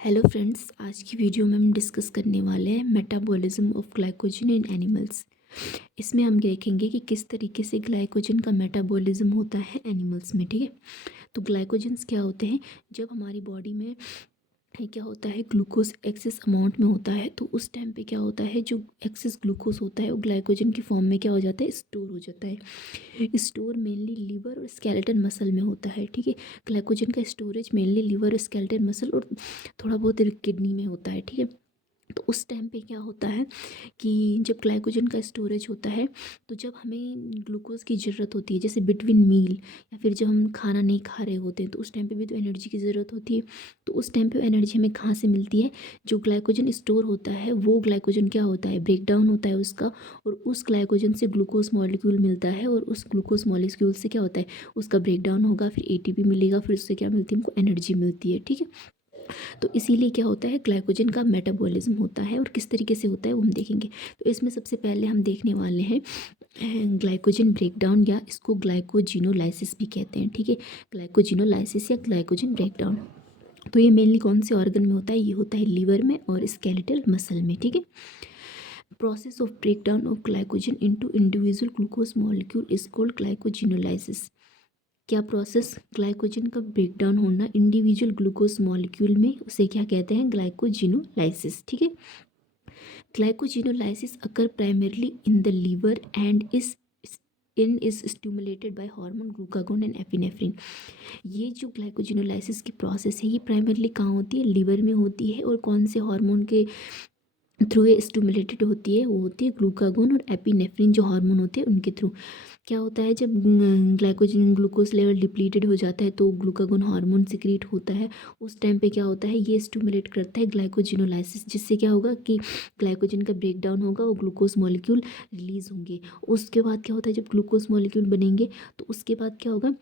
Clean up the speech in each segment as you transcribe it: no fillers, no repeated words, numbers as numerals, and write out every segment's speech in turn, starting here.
Hello friends, आज की video में हम डिस्कस करने वाले हैं metabolism of glycogen in animals. इसमें हम देखेंगे कि किस तरीके से ग्लाइकोजन का मेटाबॉलिज्म होता है एनिमल्स में। ठीक है, तो ग्लाइकोजन्स क्या होते हैं? जब हमारी बॉडी में क्या होता है, ग्लूकोज एक्सेस अमाउंट में होता है, तो उस टाइम पे क्या होता है, जो एक्सेस ग्लूकोज होता है वो ग्लाइकोजन की फॉर्म में क्या हो जाता है, स्टोर हो जाता है। स्टोर मेनली लीवर और स्केलेटन मसल में होता है। ठीक है, ग्लाइकोजन का storage mainly liver, skeleton muscle और थोड़ा बहुत किडनी में होता है। ठीक है, तो उस टाइम पे क्या होता है कि जब ग्लाइकोजन का स्टोरेज होता है, तो जब हमें ग्लूकोज की ज़रूरत होती है, जैसे बिटवीन मील या फिर जब हम खाना नहीं खा रहे होते हैं, तो उस टाइम पे भी तो एनर्जी की ज़रूरत होती है। तो उस टाइम पे एनर्जी हमें कहाँ से मिलती है? जो ग्लाइकोजन स्टोर होता है वो ग्लाइकोजन क्या होता है, ब्रेक डाउन होता है उसका, और उस ग्लाइकोजन से ग्लूकोज मॉलिक्यूल मिलता है, और उस ग्लूकोज मॉलिक्यूल से क्या होता है, उसका ब्रेक डाउन होगा, फिर एटीपी मिलेगा, फिर उससे क्या मिलती है, हमको एनर्जी मिलती है। ठीक है, तो इसीलिए क्या होता है, ग्लाइकोजन का मेटाबॉलिज्म होता है, और किस तरीके से होता है वो हम देखेंगे। तो इसमें सबसे पहले हम देखने वाले हैं ग्लाइकोजन ब्रेकडाउन, या इसको ग्लाइकोजिनोलाइसिस भी कहते हैं। ठीक है, ग्लाइकोजिनोलाइसिस या ग्लाइकोजन ब्रेकडाउन। तो ये मेनली कौन से ऑर्गन में होता है? ये होता है लीवर में और स्केलेटल मसल में। ठीक है, process of breakdown of glycogen into individual glucose molecule is called glycogenolysis. क्या प्रोसेस, ग्लाइकोजन का ब्रेकडाउन होना इंडिविजुअल ग्लूकोज मॉलिक्यूल में, उसे क्या कहते हैं, ग्लाइकोजिनोलाइसिस। ठीक है, glycogenolysis occur primarily in the liver and is stimulated by hormone glucagon and epinephrine. ये जो ग्लाइकोजिनोलाइसिस की प्रोसेस है, ये प्राइमरली कहाँ होती है? लीवर में होती है। और कौन से हार्मोन के थ्रू ये स्टिमुलेटेड होती है? वो होती है ग्लूकागोन और एपिनेफ्रिन, जो हार्मोन होते हैं उनके थ्रू। क्या होता है, जब ग्लाइकोजन ग्लूकोज लेवल डिप्लीटेड हो जाता है तो ग्लूकागोन हार्मोन सिक्रीट होता है। उस टाइम पे क्या होता है, ये स्टिमुलेट करता है ग्लाइकोजिनोलाइसिस, जिससे क्या होगा कि ग्लाइकोजन का ब्रेक डाउन होगा और ग्लूकोज मॉलिक्यूल रिलीज होंगे। उसके बाद क्या होता है, जब ग्लूकोज मॉलिक्यूल बनेंगे तो उसके बाद क्या होगा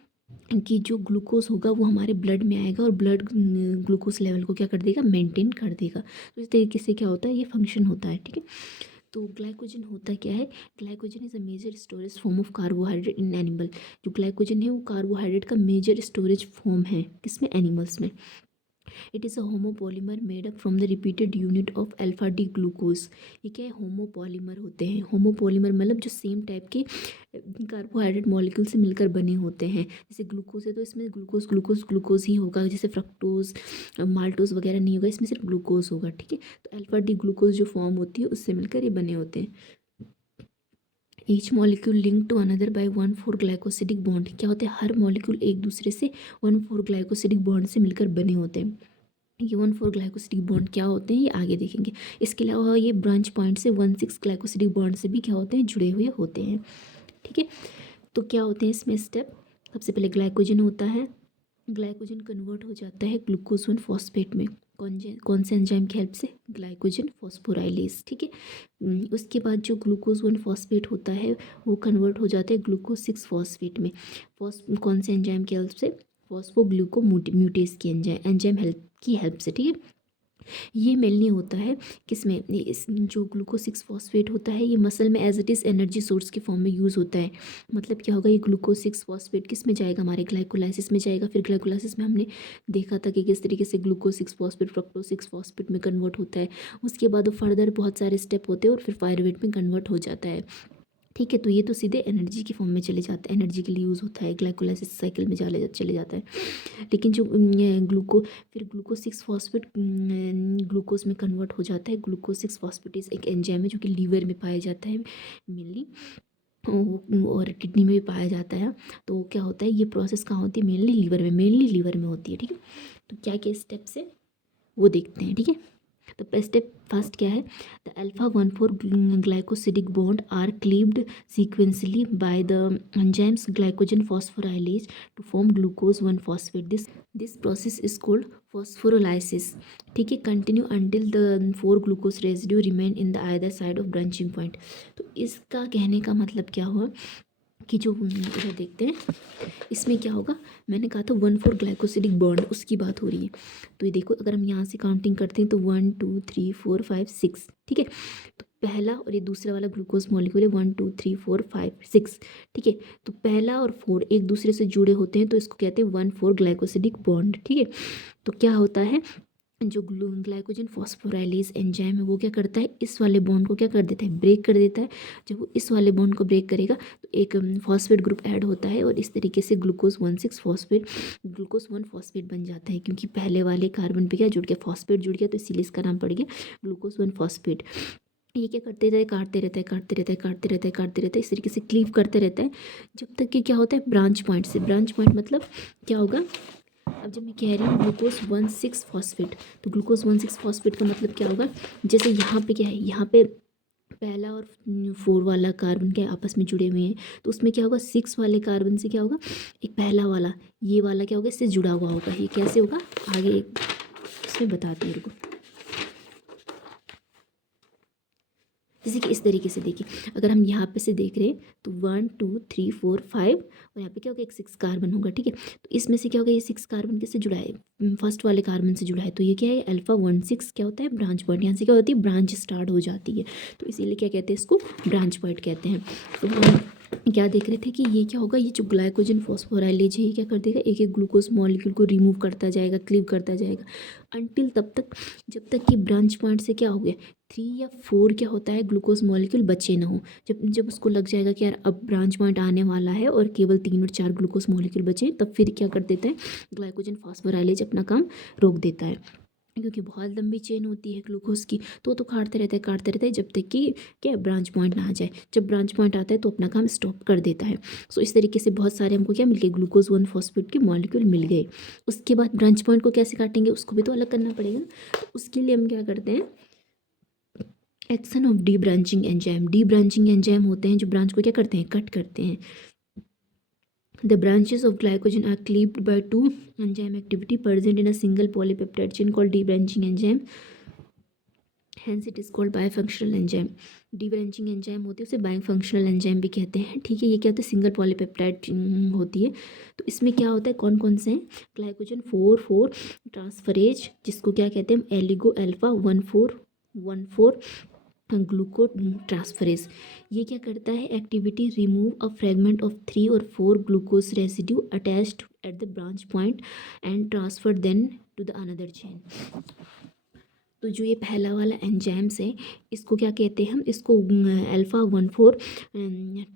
कि जो ग्लूकोज होगा वो हमारे ब्लड में आएगा, और ब्लड ग्लूकोज लेवल को क्या कर देगा, मेंटेन कर देगा। तो इस तरीके से क्या होता है, ये फंक्शन होता है। ठीक है, तो ग्लाइकोजन होता क्या है? Glycogen is a major storage form of carbohydrate in animal. जो ग्लाइकोजन है वो कार्बोहाइड्रेट का मेजर स्टोरेज फॉर्म है, किसमें? एनिमल्स में। It is a homopolymer made up from the repeated unit of alpha D glucose. ये क्या है? होमोपॉलीमर होते हैं। होमोपॉलीमर मतलब जो सेम टाइप के कार्बोहाइड्रेट मॉलिक्यूल से मिलकर बने होते हैं। जैसे ग्लूकोज है तो इसमें ग्लूकोज ग्लूकोज ग्लूकोज ही होगा, जैसे फ्रक्टोज माल्टोज वगैरह नहीं होगा, इसमें सिर्फ ग्लूकोज होगा। ठीक है, तो अल्फा डी ग्लूकोज जो फॉर्म होती है उससे मिलकर ये बने होते हैं। Each molecule link to another by 1,4 glycosidic bond. क्या होता है, हर मॉलिक्यूल एक दूसरे से 1,4 ग्लाइकोसिडिक बॉन्ड से मिलकर बने होते हैं। ये 1,4 ग्लाइकोसिडिक बॉन्ड क्या होते हैं, ये आगे देखेंगे। इसके अलावा ये ब्रांच पॉइंट से 1,6 ग्लाइकोसिडिक बॉन्ड से भी क्या होते हैं, जुड़े हुए होते हैं। ठीक है, तो क्या होते हैं इसमें स्टेप? सबसे पहले ग्लाइकोजन होता है, ग्लाइकोजन कन्वर्ट हो जाता है ग्लूकोज 1 फॉस्फेट में। कौन से एंजाइम की हेल्प से? Glycogen phosphorylase. ठीक है, उसके बाद जो ग्लूकोज 1 फॉस्फेट होता है वो कन्वर्ट हो जाता है ग्लूकोज 6 फॉस्फेट में। कौन से एंजाइम की हेल्प से? फॉस्फोग्लूको म्यूटेज की एंजाइम हेल्प की हेल्प से। ठीक है, ये मेनली होता है किसमें? इस जो ग्लूकोज 6 फॉस्फेट होता है, ये मसल में as it is energy source के फॉर्म में यूज़ होता है। मतलब क्या होगा, ये ग्लूकोज 6 फॉस्फेट किस में जाएगा, हमारे ग्लाइकोलाइसिस में जाएगा। फिर ग्लाइकोलाइसिस में हमने देखा था कि किस तरीके से ग्लूकोज 6 फॉस्फेट फ्रक्टोज 6 फॉस्फेट में कन्वर्ट होता है। उसके बाद फर्दर बहुत सारे स्टेप होते हैं और फिर पायरुवेट में कन्वर्ट हो जाता है। ठीक है, तो ये तो सीधे एनर्जी की फॉर्म में चले जाते हैं, एनर्जी के लिए यूज़ होता है, ग्लाइकोलाइसिस साइकिल में चले जाता है। लेकिन जो फिर ग्लूकोज 6 फॉस्फेट ग्लूकोज में कन्वर्ट हो जाता है। ग्लूकोज 6 फॉस्फेटेज एक एंजाइम है जो कि लीवर में पाया जाता है मेनली, और किडनी में भी पाया जाता है। तो क्या होता है, ये प्रोसेस कहाँ होती है? मेनली लीवर में होती है। ठीक है, तो क्या क्या स्टेप्स है वो देखते हैं। ठीक है, तो स्टेप फर्स्ट क्या है? The alpha 1,4 glycosidic bond are cleaved sequentially by the enzymes glycogen phosphorylase to form glucose 1 phosphate. This process is called phosphorolysis. ठीक है, continue until the 4 glucose residue remain in the either side of branching point. तो इसका कहने का मतलब क्या हुआ कि जो इधर देखते हैं इसमें क्या होगा, मैंने कहा था 1,4 ग्लाइकोसिडिक बॉन्ड, उसकी बात हो रही है। तो ये देखो, अगर हम यहाँ से काउंटिंग करते हैं तो 1 2 3 4 5 6। ठीक है, तो पहला और ये दूसरा वाला ग्लूकोज मॉलिक्यूल है 1 2 3 4 5 6। ठीक है, तो पहला और 4 एक दूसरे से जुड़े होते हैं तो इसको कहते हैं 1,4 ग्लाइकोसिडिक बॉन्ड। ठीक है, तो क्या होता है जो ग्लाइकोजन फॉस्फोराइलेज एंजाइम है वो क्या करता है, इस वाले बॉन्ड को क्या कर देता है, ब्रेक कर देता है। जब वो इस वाले बॉन्ड को ब्रेक करेगा तो एक फॉस्फेट ग्रुप ऐड होता है और इस तरीके से ग्लूकोज 1 फॉस्फेट बन जाता है, क्योंकि पहले वाले कार्बन पे क्या जुड़ गया, फॉस्फेट जुड़ गया, तो इसीलिए इसका नाम पड़ गया ग्लूकोज 1 फॉस्फेट। ये क्या करते रहता है, काटते रहता है, काटते रहता है, काटते रहता है, काटते रहता है, इस तरीके से क्लीव करते रहता है जब तक कि क्या होता है, ब्रांच पॉइंट से। ब्रांच पॉइंट मतलब क्या होगा, अब जब मैं कह रही हूँ ग्लूकोज 1 6 फॉस्फेट, तो ग्लूकोज 1 6 फॉस्फेट का मतलब क्या होगा, जैसे यहाँ पे क्या है, यहाँ पे पहला और 4 वाला कार्बन क्या है, आपस में जुड़े हुए हैं, तो उसमें क्या होगा, 6 वाले कार्बन से क्या होगा, एक पहला वाला, ये वाला क्या होगा, इससे जुड़ा हुआ होगा। ये कैसे होगा, आगे इसमें बताती हूँ, रुको। जैसे कि इस तरीके से देखिए, अगर हम यहाँ पे से देख रहे हैं तो 1 2 3 4 5 और यहाँ पे क्या होगा, एक 6 कार्बन होगा, ठीक है। तो इसमें से क्या होगा, ये 6 कार्बन किससे जुड़ा है, फर्स्ट वाले कार्बन से जुड़ा है, तो ये क्या है, अल्फा 1 6 क्या होता है, ब्रांच पॉइंट। यहाँ से क्या होती है, ब्रांच स्टार्ट हो जाती है, तो इसीलिए क्या कहते हैं, इसको ब्रांच पॉइंट कहते हैं। तो हम क्या देख रहे थे कि ये क्या होगा, ये जो ग्लाइकोजन फॉस्फोराइलेज है ये क्या कर देगा, एक एक ग्लूकोज मॉलिक्यूल को रिमूव करता जाएगा, क्लीव करता जाएगा, अनटिल तब तक जब तक कि ब्रांच पॉइंट से क्या हो गया, 3 या 4 क्या होता है, ग्लूकोज मॉलिक्यूल बचे ना हो। जब जब उसको लग जाएगा कि यार अब ब्रांच पॉइंट आने वाला है और केवल 3 और 4 ग्लूकोज मॉलिक्यूल बचे, तब फिर क्या कर देता है, ग्लाइकोजन फॉस्फोराइलेज अपना काम रोक देता है, क्योंकि बहुत लंबी चेन होती है ग्लूकोज की, तो काटते रहता है जब तक कि क्या ब्रांच पॉइंट ना आ जाए। जब ब्रांच पॉइंट आता है तो अपना काम स्टॉप कर देता है। सो इस तरीके से बहुत सारे हमको क्या मिल गए, ग्लूकोज 1 फॉस्फेट के मॉलिक्यूल मिल गए। उसके बाद ब्रांच पॉइंट को कैसे काटेंगे, उसको भी तो अलग करना पड़ेगा, तो उसके लिए हम क्या करते हैं, action of D branching enzyme. D branching enzyme होते हैं जो ब्रांच को क्या करते हैं, कट करते हैं। The branches of glycogen are cleaved by two enzyme activity present in a single polypeptide chain called debranching enzyme. Hence it is called bifunctional enzyme. Debranching enzyme होती है उसे bifunctional enzyme भी कहते हैं, ठीक है। ये क्या होता है, सिंगल पॉलीपेप्टाइड होती है। तो इसमें क्या होता है, कौन कौन से हैं, ग्लाइकोजन 4 4 ट्रांसफरेज, जिसको क्या कहते हैं, एलिगो अल्फा 1 4 ग्लूको ट्रांसफरेज। ये क्या करता है, activity remove a fragment of 3 और 4 glucose residue attached at the branch point and transfer then to the another chain. तो जो ये पहला वाला एंजाइम्स है, इसको क्या कहते हैं हम, इसको अल्फा 1 4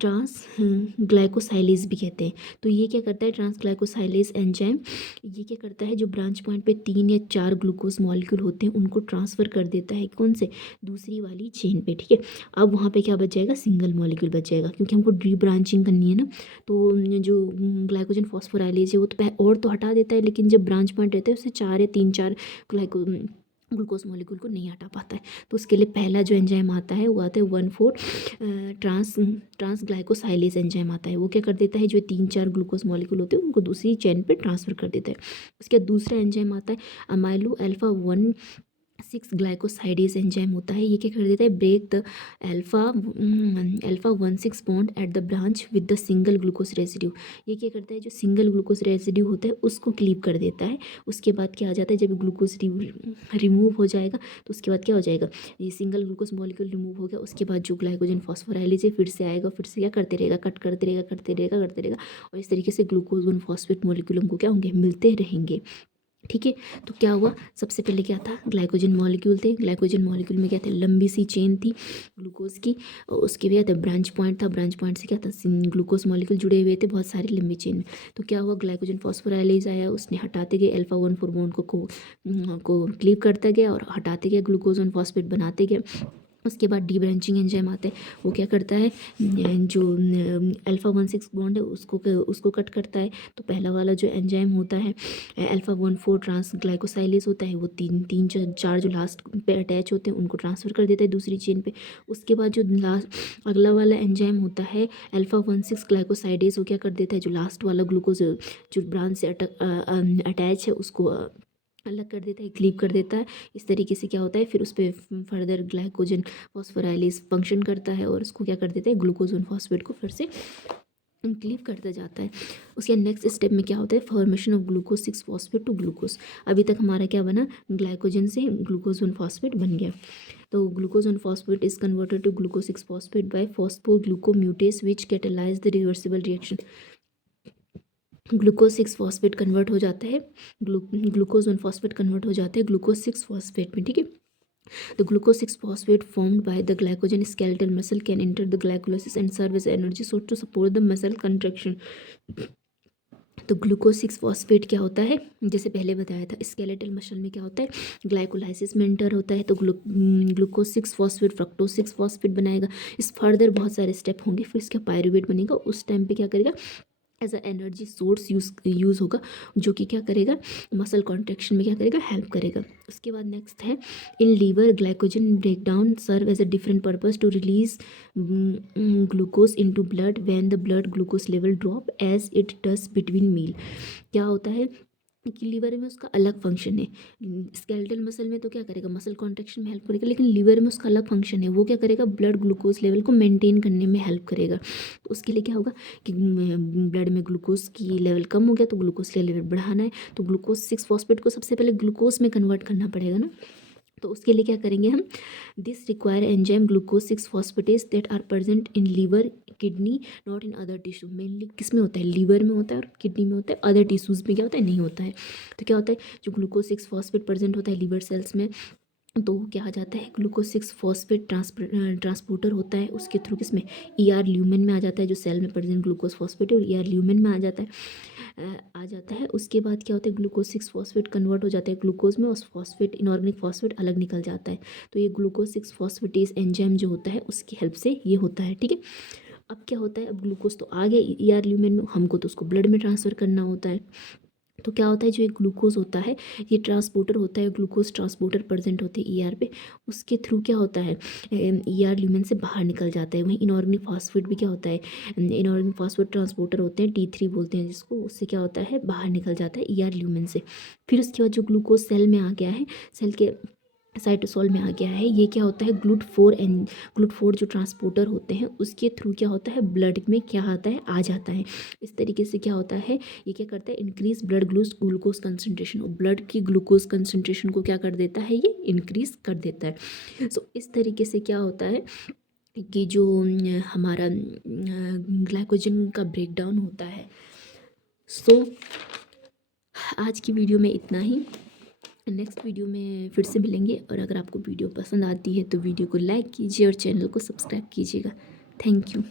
ट्रांस ग्लाइकोसाइलेज भी कहते हैं। तो ये क्या करता है, ट्रांस ग्लाइकोसाइलेज एंजाइम, ये क्या करता है, जो ब्रांच पॉइंट पे 3 या 4 ग्लूकोज मॉलिक्यूल होते हैं उनको ट्रांसफ़र कर देता है, कौन से, दूसरी वाली चेन पे, ठीक है। अब वहाँ पे क्या बच जाएगा, सिंगल मॉलिक्यूल बच जाएगा, क्योंकि हमको डी ब्रांचिंग करनी है ना। तो जो ग्लाइकोजन फॉस्फोराइलेज है वो तो और तो हटा देता है, लेकिन जब ब्रांच पॉइंट रहता है उससे 4 या 3 4 ग्लाइको ग्लूकोज मॉलिक्यूल को नहीं हटा पाता है। तो उसके लिए पहला जो एंजाइम आता है वो आता है 1 4 ट्रांस ग्लाइकोसाइलेज एंजाइम आता है। वो क्या कर देता है, जो 3 4 ग्लूकोज मॉलिक्यूल होते हैं उनको दूसरी चेन पे ट्रांसफ़र कर देता है। उसके बाद दूसरा एंजाइम आता है अमाइलो अल्फा 1 6 ग्लाइकोसाइडेज एंजाइम होता है। ये क्या कर देता है, break the alpha 1 6 bond at the branch with the single glucose residue. ये क्या करता है, जो सिंगल ग्लूकोज रेसिड्यू होता है उसको क्लीव कर देता है। उसके बाद क्या आ जाता है, जब ग्लूकोज रिमूव हो जाएगा तो उसके बाद क्या हो जाएगा, ये सिंगल ग्लूकोज मॉलिक्यूल रिमूव हो गया, उसके बाद जो ग्लाइकोजन फॉस्फोराइलेज है फिर से आएगा, फिर से क्या करते रहेगा, कट करते रहेगा, करते रहेगा, करते रहेगा, और इस तरीके से ग्लूकोज 1 फॉस्फेट मॉलिक्यूल हमको क्या होंगे, मिलते रहेंगे, ठीक है। तो क्या हुआ, सबसे पहले क्या था, ग्लाइकोजन मॉलिक्यूल थे, ग्लाइकोजन मॉलिक्यूल में क्या था, लंबी सी चेन थी ग्लूकोज की, और उसके भी क्या था, ब्रांच पॉइंट था, ब्रांच पॉइंट से क्या था, ग्लूकोज मॉलिक्यूल जुड़े हुए थे बहुत सारी लंबी चेन में। तो क्या हुआ, ग्लाइकोजन फॉस्फोराइलेज आया, उसने हटाते गए अल्फा 1 4 बॉन्ड को क्लीव करता गया और हटाते गया, ग्लूकोज 1 फॉस्फेट बनाते गया। उसके बाद डी ब्रांचिंग एंजाइम आता है, वो क्या करता है, जो अल्फा 1 6 बॉन्ड है उसको कट करता है। तो पहला वाला जो एंजाइम होता है अल्फा 1 4 ट्रांस ग्लाइकोसाइलेज होता है, वो 3 4 जो लास्ट पे अटैच होते हैं उनको ट्रांसफ़र कर देता है दूसरी चेन पे। उसके बाद जो लास्ट अगला वाला एंजाइम होता है अल्फा 1 6 ग्लाइकोसाइडेज, वो क्या कर देता है, जो लास्ट वाला ग्लूकोज जो ब्रांच से अटैच है उसको अलग कर देता है, क्लीव कर देता है। इस तरीके से क्या होता है, फिर उस पर फर्दर ग्लाइकोजन फॉस्फोराइलेज फंक्शन करता है और उसको क्या कर देता है, ग्लूकोज 1 फॉस्फेट को फिर से क्लीव करता जाता है। उसके नेक्स्ट स्टेप में क्या होता है, formation of glucose 6 phosphate to glucose. अभी तक हमारा क्या बना, ग्लाइकोजन से ग्लूकोज 1 फॉस्फेट बन गया। तो glucose 1 phosphate is converted to glucose 6 phosphate by phosphoglucomutase which catalyse the reversible reaction. Glucose 6 phosphate convert हो जाता है, ग्लूकोज 1 फॉस्फेट कन्वर्ट हो जाता है ग्लूकोज 6 फॉस्फेट में, ठीक है। The glucose 6 phosphate formed by the glycogen skeletal muscle can enter the glycolysis and serve as energy source to support the muscle contraction. तो ग्लूकोज 6 फॉस्फेट क्या होता है, जैसे पहले बताया था, स्केलेटल मसल में क्या होता है, ग्लाइकोलाइसिस में एंटर होता है, तो ग्लूकोज 6 फॉस्फेट फ्रक्टोज 6 फॉस्फेट बनाएगा। इस फर्दर बहुत सारे स्टेप होंगे, फिर इसका पायरुवेट बनेगा, उस टाइम पे क्या करेगा, as a energy source use होगा, जो कि क्या करेगा, मसल कॉन्ट्रेक्शन में क्या करेगा, हेल्प करेगा। उसके बाद नेक्स्ट है, in liver glycogen break down serve as a different purpose to release glucose into blood when the blood glucose level drop as it does between meal. क्या होता है कि लीवर में उसका अलग फंक्शन है, स्केलेटल मसल में तो क्या करेगा, मसल कॉन्ट्रेक्शन में हेल्प करेगा, लेकिन लीवर में उसका अलग फंक्शन है, वो क्या करेगा, ब्लड ग्लूकोज लेवल को मेंटेन करने में हेल्प करेगा। तो उसके लिए क्या होगा कि ब्लड में ग्लूकोज की लेवल कम हो गया, तो ग्लूकोज का लेवल बढ़ाना है, तो ग्लूकोज 6 फॉस्फेट को सबसे पहले ग्लूकोज में कन्वर्ट करना पड़ेगा ना। तो उसके लिए क्या करेंगे हम, this require enzyme glucose 6 phosphatase that are present in liver kidney not in other tissue. Mainly किस में होता है, लीवर में होता है और किडनी में होता है, अदर टिश्यूज़ में क्या होता है, नहीं होता है। तो क्या होता है, जो ग्लूकोज 6 फॉस्फेट प्रेजेंट होता है लीवर सेल्स में, तो वो क्या आ जाता है, ग्लूकोज 6 फॉस्फेट ट्रांसपोर्टर होता है, उसके थ्रू किसमें, ER ल्यूमेन में आ जाता है, जो सेल में प्रेजेंट ग्लूकोज फॉस्फेट है, और ER ल्यूमेन में आ जाता है। उसके बाद क्या होता है, ग्लूकोज 6 फॉस्फेट कन्वर्ट हो जाता है ग्लूकोज में, और फॉस्फेट इनऑर्गेनिक फॉस्फेट अलग निकल जाता है। तो ये ग्लूकोज 6 फॉस्फेटेज एंजाइम जो होता है उसकी हेल्प से ये होता है, ठीक है। अब क्या होता है, अब ग्लूकोज तो आ गया ER ल्यूमेन में, हमको तो उसको ब्लड में ट्रांसफ़र करना होता है। तो क्या होता है, जो एक ग्लूकोज होता है ये ट्रांसपोर्टर होता है, ग्लूकोज ट्रांसपोर्टर प्रेजेंट होते हैं ER पे, उसके थ्रू क्या होता है, ER ल्यूमेन से बाहर निकल जाता है। वहीं इनऑर्गेनिक फॉस्फेट भी क्या होता है, इनऑर्गेनिक फॉस्फेट ट्रांसपोर्टर होते हैं, T3 बोलते हैं जिसको, उससे क्या होता है, बाहर निकल जाता है ER ल्यूमेन से। फिर उसके बाद जो ग्लूकोज सेल में आ गया है, सेल के साइटोसोल में आ गया है, ये क्या होता है, ग्लूट4 जो ट्रांसपोर्टर होते हैं उसके थ्रू क्या होता है, ब्लड में क्या आता है, आ जाता है। इस तरीके से क्या होता है, ये क्या करता है, इंक्रीज ब्लड ग्लूकोज कंसनट्रेशन, और ब्लड की ग्लूकोज कंसनट्रेशन को क्या कर देता है, ये इंक्रीज कर देता है। सो इस तरीके से क्या होता है कि जो हमारा ग्लाइकोजन का ब्रेक डाउन होता है। सो आज की वीडियो में इतना ही, नेक्स्ट वीडियो में फिर से मिलेंगे। और अगर आपको वीडियो पसंद आती है तो वीडियो को लाइक कीजिए और चैनल को सब्सक्राइब कीजिएगा। Thank you.